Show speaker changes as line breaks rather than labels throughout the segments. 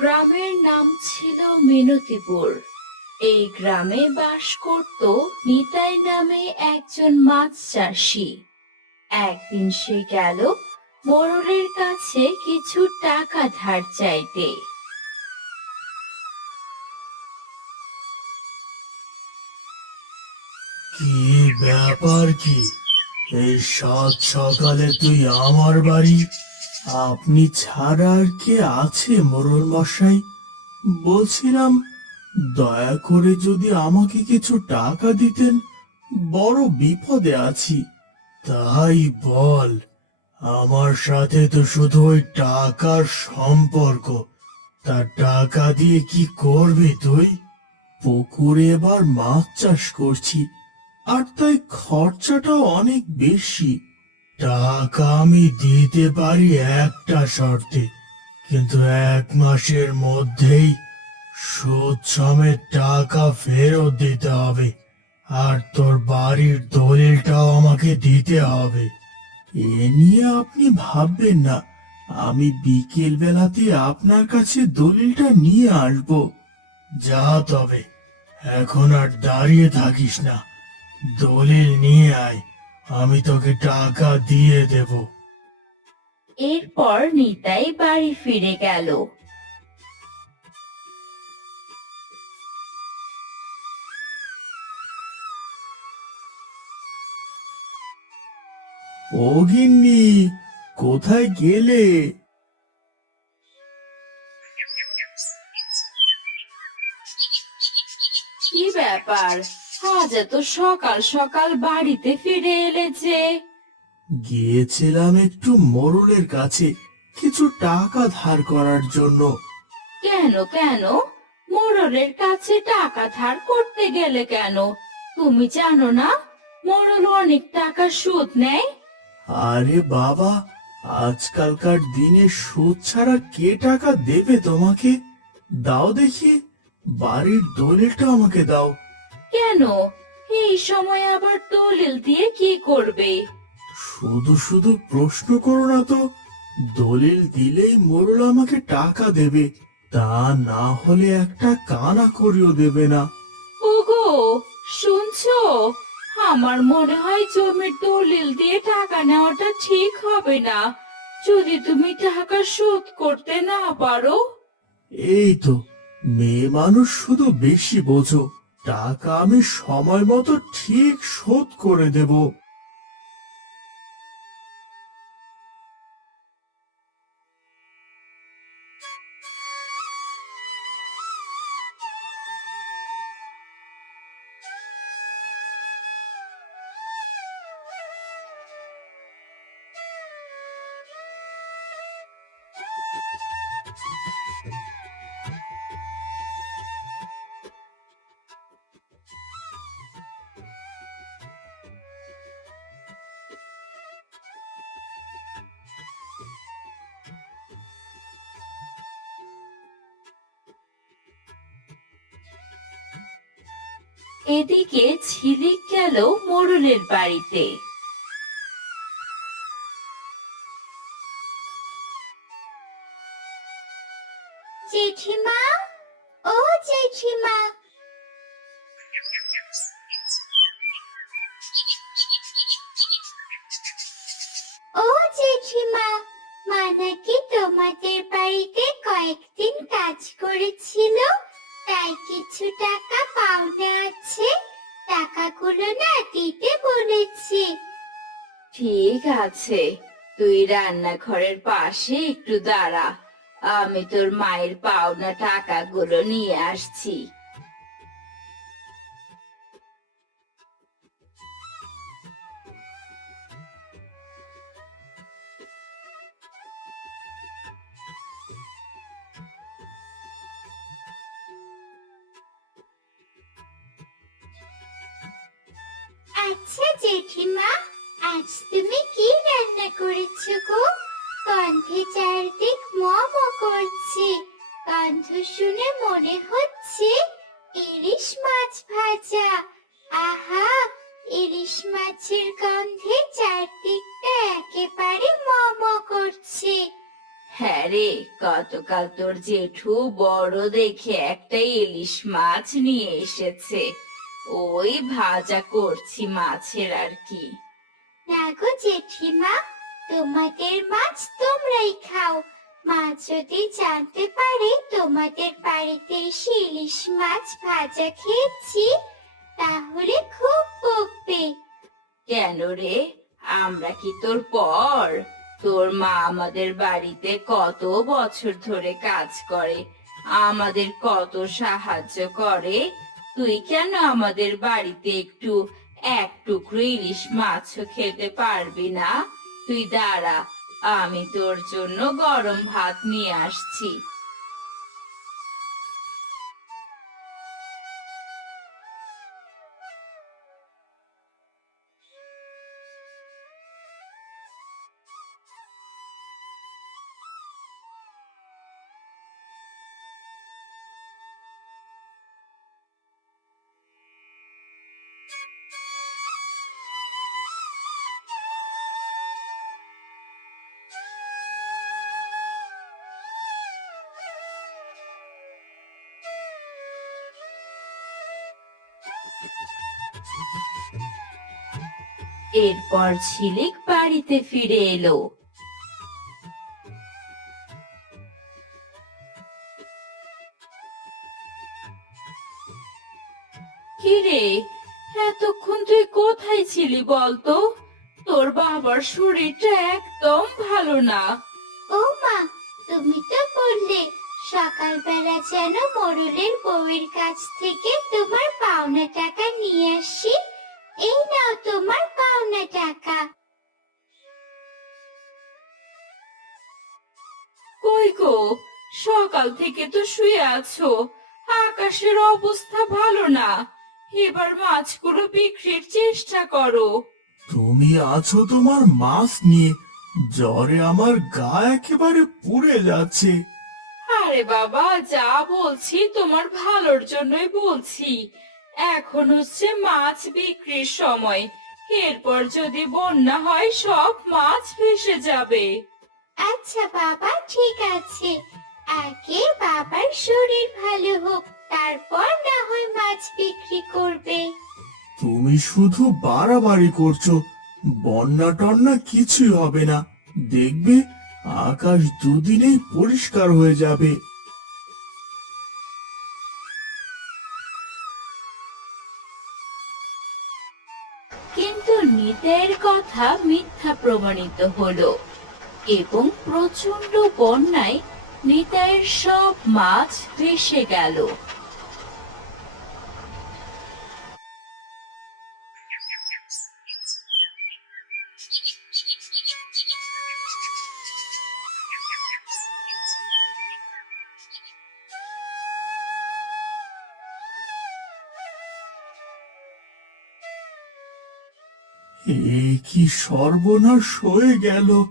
গ্রামের নাম ছিল মিনতিপুর। এই গ্রামে বাস করত নিতাই নামে একজন মাছ চাষি। একদিন সে গেল মোড়লের কাছে কিছু টাকা ধার চাইতে।
কি ব্যাপার কি? এই সাত সকালে তুই আমার বাড়ি আপনি ছাড়া আর কে আছে, মোরল মশাই? বলছিলাম, দয়া করে যদি আমাকে কিছু টাকা দিতেন, বড় বিপদে আছি। তাই বল, আমার সাথে তো শুধু ওই টাকার সম্পর্ক। তা টাকা দিয়ে কি করবি তুই? পুকুরে এবার মাছ চাষ করছি, আর তাই খরচাটাও অনেক বেশি। টাকা আমি দিতে পারি একটা শর্তে, কিন্তু এক মাসের মধ্যেই সুদ সমেত টাকা ফেরত দিতে হবে, আর তোর বাড়ির দলিলটাও আমাকে দিতে হবে। এ নিয়ে আপনি ভাববেন না, আমি বিকেল বেলাতে আপনার কাছে দলিলটা নিয়ে আসব। যা তবে, এখন আর দাঁড়িয়ে থাকিস না, দলিল নিয়ে আয়। আমি তোকে টাকা দিয়ে দেব।
এরপর নিতাই বাড়ি ফিরে গেল।
ও গিন্নি কোথায় গেলে?
কি ব্যাপার? আজ এত সকাল সকাল বাড়িতে ফিরে এলে যে
গিয়েছিলাম একটু মোরলের কাছে কিছু টাকা ধার করার জন্য।
কেন কেন? মোড়লের কাছে টাকা ধার করতে গেলে কেন? তুমি জানো না? মোড়ল অনেক টাকা সুদ নেয়।
আরে বাবা আজকালকার দিনে সুদ ছাড়া কে টাকা দেবে তোমাকে? দাও দেখি বাড়ির দলিলটা আমাকে দাও।
কেন? এই সময় আবার দলিল দিয়ে কি করবে?
শুধু শুধু প্রশ্ন করো না তো। দলিল দিলেই মোরল আমাকে টাকা দেবে তা না হলে একটা কানা করিও দেবে না।
ওগো শুনছো? আমার মনে হয় জমির দলিল দিয়ে টাকা নেওয়াটা ঠিক হবে না। যদি তুমি টাকা শোধ করতে না পারো?
এই তো মেয়ে মানুষ শুধু বেশি বোঝো। টাকা আমি সময় মতো ঠিক শোধ করে দেব।
এদিকে ঝিলিক গেল মোড়লের বাড়িতে। জেঠিমা? ও জেঠিমা। ও জেঠিমা মা নাকি তোমাদের বাড়িতে কয়েকদিন কাজ করেছিল, তাই কিছু টাকা পাওনা আছে, টাকাগুলো না দিতে বলেছি। ঠিক আছে, তুই রান্নাঘরের পাশে একটু দাঁড়া। আমি তোর মায়ের পাওনা টাকাগুলো নিয়ে আসছি। আচ্ছা জেঠিমা, আজ তুমি কি রান্না করেছ গো? গন্ধে চারদিক ম ম করছে। গন্ধ শুনে মনে হচ্ছে ইলিশ মাছ ভাজা। আহা, ইলিশ মাছের গন্ধে চারদিকটা একেবারে ম ম করছে। হ্যাঁ রে, গতকাল তোর জেঠু বড় দেখে একটা ইলিশ মাছ নিয়ে এসেছে। ওই ভাজা করছি মাছের আর কি।
নাগো জেঠিমা তোমাদের মাছ তোমরাই খাও। মা যদি জানতে পারে তোমাদের বাড়িতে এসে ইলিশ মাছ ভাজা খেয়েছি তাহলে খুব বকবে।
কেন রে? আমরা কি তোর পর? তোর মা আমাদের বাড়িতে কত বছর ধরে কাজ করে আমাদের কত সাহায্য করে তুই কেন আমাদের বাড়িতে একটু এক টুকরো ইলিশ মাছও খেতে পারবি না? তুই দাঁড়া, আমি তোর জন্য গরম ভাত নিয়ে আসছি। এরপর ঝিলিক বাড়িতে ফিরে এলো। কিরে, এতক্ষণ তুই কোথায় ছিলি বলতো? তোর বাবার শরীরটা একদম ভালো না।
ও মা, তুমি তো বললে সকালবেলা যেন মোরলের বউয়ের কাছ থেকে তোমার পাওনা টাকা নিয়ে আসি। এই নাও তোমার পাওনা টাকা।
কই গো সকাল থেকে তো শুয়ে আছো। আকাশের অবস্থা ভালো না। এবার মাছগুলো বিক্রির চেষ্টা করো।
তুমি আছো তোমার মাছ নিয়ে। জ্বরে আমার গা একেবারে পুড়ে যাচ্ছে।
আরে বাবা যা বলছি তোমার ভালোর জন্যই বলছি। এখন হচ্ছে মাছ বিক্রির সময়। এরপর যদি বন্যা হয় সব মাছ ভেসে যাবে।
আচ্ছা বাবা ঠিক আছে। আগে বাবার শরীর ভালো হোক তারপর না হয় মাছ বিক্রি করবে।
তুমি শুধু বাড়াবাড়ি করছ। বন্যা টন্যা কিছুই হবে না। দেখবে আকাশ দুদিনেই পরিষ্কার হয়ে যাবে।
কিন্তু নিতাইয়ের কথা মিথ্যা প্রমাণিত হলো এবং প্রচণ্ড বন্যায় নিতাইয়ের সব মাছ ভেসে গেল।
এ কি সর্বনাশ হয়ে গেল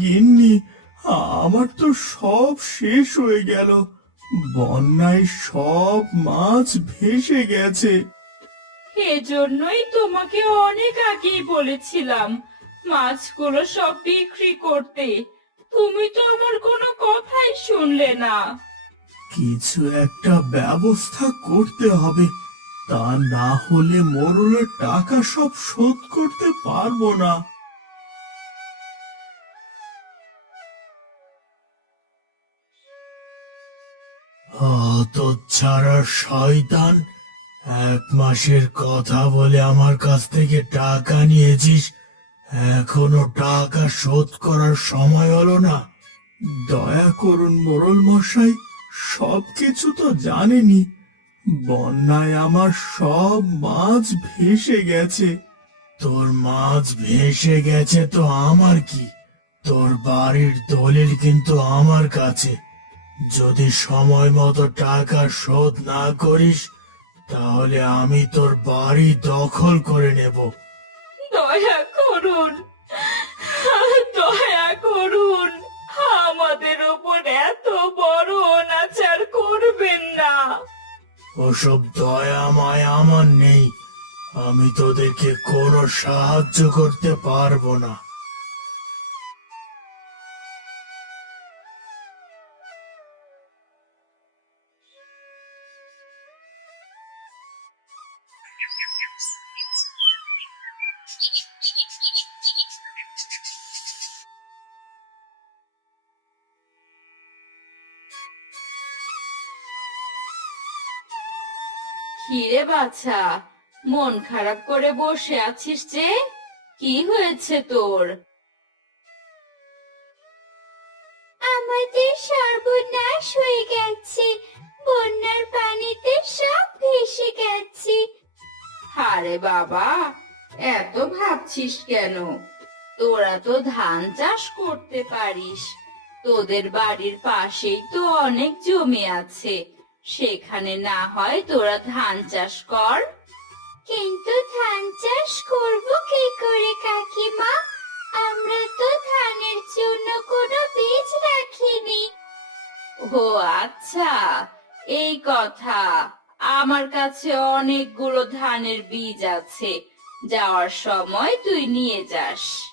গিন্নি। আমার তো সব শেষ হয়ে গেল। বন্যায় সব মাছ ভেসে গেছে।
এজন্যই তোমাকে অনেক আগেই বলেছিলাম মাছগুলো সব বিক্রি করতে। তুমি তো আমার কোনো কথাই শুনলে না।
কিছু একটা ব্যবস্থা করতে হবে। তা না হলে মোরলের টাকা সব শোধ করতে পারব না। ছাড়া শয়তান এক মাসের কথা বলে আমার কাছ থেকে টাকা নিয়েছিস, এখনও টাকা শোধ করার সময় হলো না। দয়া করুন মোরল মশাই, সবকিছু তো জানেনি বন্যায় আমার সব মাছ ভেসে গেছে। তোর মাছ ভেসে গেছে তো আমার কি? তোর বাড়ির দলিল কিন্তু আমার কাছে। যদি সময় মতো টাকা শোধ না করিস, তাহলে আমি তোর বাড়ি দখল করে নেব।
দয়া করুন দয়া করুন, আমাদের উপর এত বড় অনাচার করবেন না।
ওসব দয়া মায়া আমার নেই। আমি তোদেরকে কোনো সাহায্য করতে পারব না।
কিরে বাছা মন খারাপ করে বসে আছিস যে কি হয়েছে তোর?
আমাদের সর্বনাশ হয়ে গেছে বন্যার পানিতে সব ভেসে গেছে।
আরে বাবা এত ভাবছিস কেন? তোরা তো ধান চাষ করতে পারিস। তোদের বাড়ির পাশেই তো অনেক জমি আছে। সেখানে না হয় তোরা ধান চাষ কর।
কিন্তু ধান চাষ করব কি করে কাকিমা? আমরা তো ধানের জন্য কোনো বীজ রাখিনি।
ও আচ্ছা এই কথা। আমার কাছে অনেকগুলো ধানের বীজ আছে যাওয়ার সময় তুই নিয়ে যাস।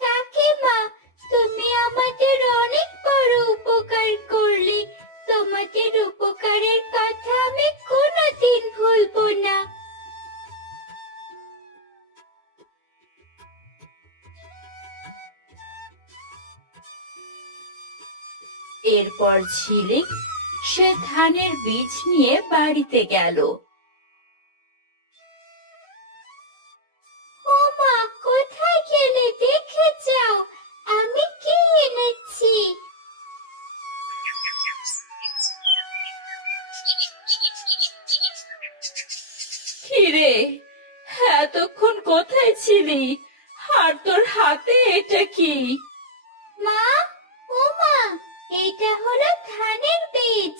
কাকিমা, তুমি আমাদের অনেক বড় উপকার করলে। তোমাদের উপকারের কথা আমি কোনোদিন ভুলবো না।
এরপর ঝিলিক সে ধানের বীজ নিয়ে বাড়িতে গেল।
কোথায়
ছিলি? আর তোর হাতে এটা কি?
মা ও মা এটা হলো ধানের বীজ।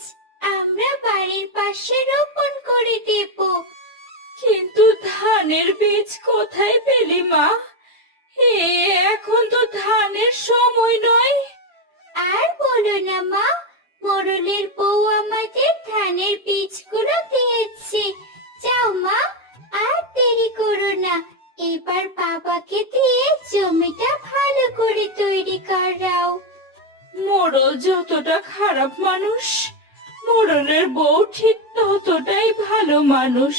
আমরা বাড়ির পাশে রোপণ করে দেব।
কিন্তু ধানের বীজ কোথায় পেলি মা? এ এখন তো ধানের সময় নয়।
আর বলো না মা মোরলের বউ এবার বাবাকে দিয়ে জমিটা ভালো করে তৈরি করাও।
মোড়ল যতটা খারাপ মানুষ, মোড়লের বউ ঠিক ততটাই ভালো মানুষ।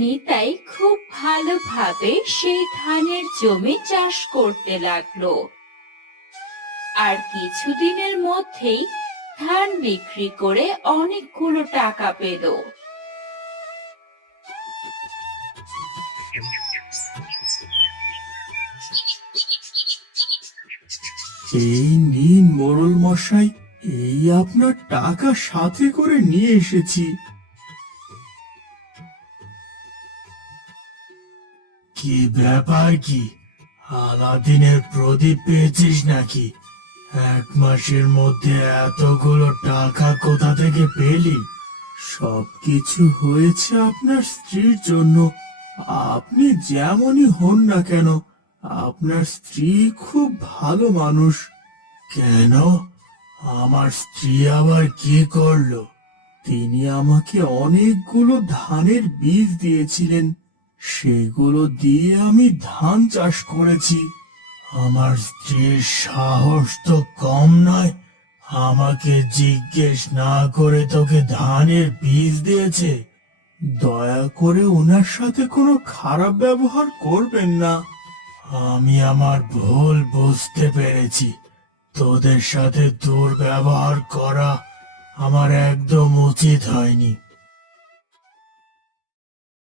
নিতাই খুব ভালোভাবে সেই ধানের জমি চাষ করতে লাগল। আর কিছুদিনের মধ্যেই ধান বিক্রি করে অনেকগুলো টাকা পেল।
এই নিন মোড়ল মশাই, এই আপনার টাকা সাথে করে নিয়ে এসেছি। কি ব্যাপার কি? আলাদিনের প্রদীপ পেয়েছিস নাকি? এক মাসের মধ্যে এতগুলো টাকা কোথা থেকে পেলি? সব কিছু হয়েছে আপনার স্ত্রীর জন্য। আপনি যেমনই হন না কেন, আপনার স্ত্রী খুব ভালো মানুষ। কেন? আমার স্ত্রী আবার কি করল? তিনি আমাকে অনেকগুলো ধানের বীজ দিয়েছিলেন। সেগুলো দিয়ে আমি ধান চাষ করেছি। আমার স্ত্রীর সাহস তো কম নয়। আমাকে জিজ্ঞেস না করে তোকে ধানের বীজ দিয়েছে। দয়া করে ওনার সাথে কোনো খারাপ ব্যবহার করবেন না। আমি আমার ভুল বুঝতে পেরেছি। তোদের সাথে দুর্ব্যবহার করা আমার একদম উচিত হয়নি।